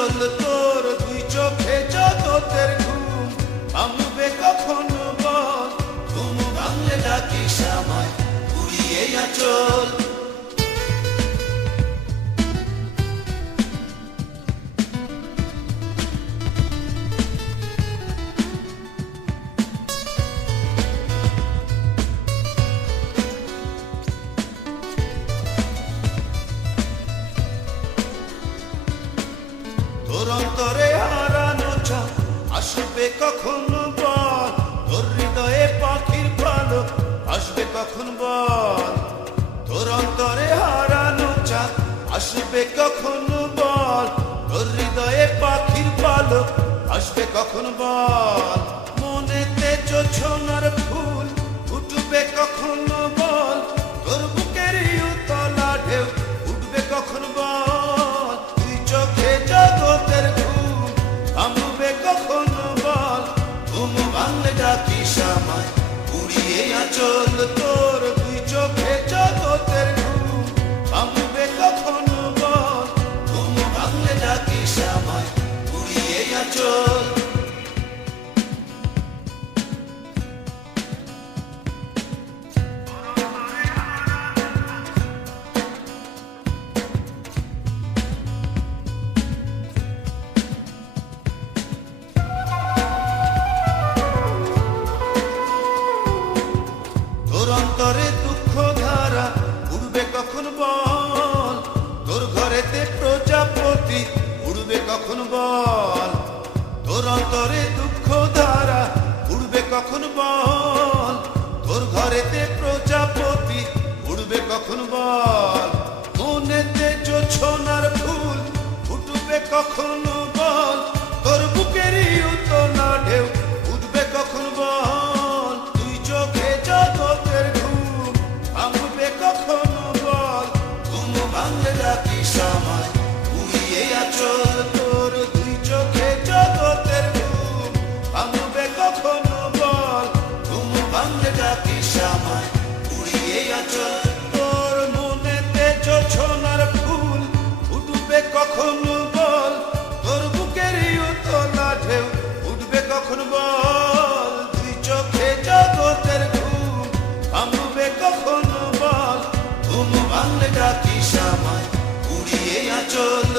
আঁচল তোর দুই চোখে জগতের ঘুম ভাঙবে কখন বল, ঘুম ভাঙলে ডাকিস আমায় উড়িয়ে আঁচল। তোর অন্তরে হারানো চাঁদ আসবে কখন বল, তোর হৃদয়ে পাখির পালক আসবে কখন বল। তোর অন্তরে হারানো চাঁদ আসবে কখন বল, তোর হৃদয়ে পাখির পালক আসবে কখন বল। মনেতে জোছনার ফুল ফুটবে কখন বল, তোর বুকের উতলা ঢেউ উঠবে কখন বল। তুই চোখে জগতের ঘুম ভাঙবে কখন বল, ঘুম ভাঙলে ডাকিস আমায় উড়িয়ে আঁচল। তোর দুই চোখে জগতের ঘুম ভাঙবে কখন বল, ঘুম ভাঙলে ডাকিস আমায় উড়িয়ে আঁচল। তোর অন্তরে দুঃখ ধারা উড়বে কখন বল, তোর ঘরেতে প্রজাপতি উড়বে কখন বল। তোর অন্তরে দুঃখ ধারা উড়বে কখন বল, তোর ঘরেতে প্রজাপতি উড়বে কখন বল। মনেতে জোছনার ফুল ফুটবে কখন বল, তোর বুকেরই উতলা ঢেউ উঠবে কখন বল। তুই চোখে জগতের ঘুম ভাঙবে কখন বল, ঘুম ভাঙলে ডাকিস আমায় উড়িয়ে আঁচল। তোর দুই চোখে জগতের ঘুম ভাঙবে কখন বল, ঘুম ভাঙলে ডাকিস আমায় উড়িয়ে আঁচল। তোর মনেতে জোছনার ফুল ফুটবে কখন বল, তোর বুকেরই উতলা ঢেউ উঠবে কখন বল। দুই চোখে জগতের ঘুম ভাঙবে কখন বল, ঘুম ভাঙলে ডাকিস আমায় উড়িয়ে আঁচল।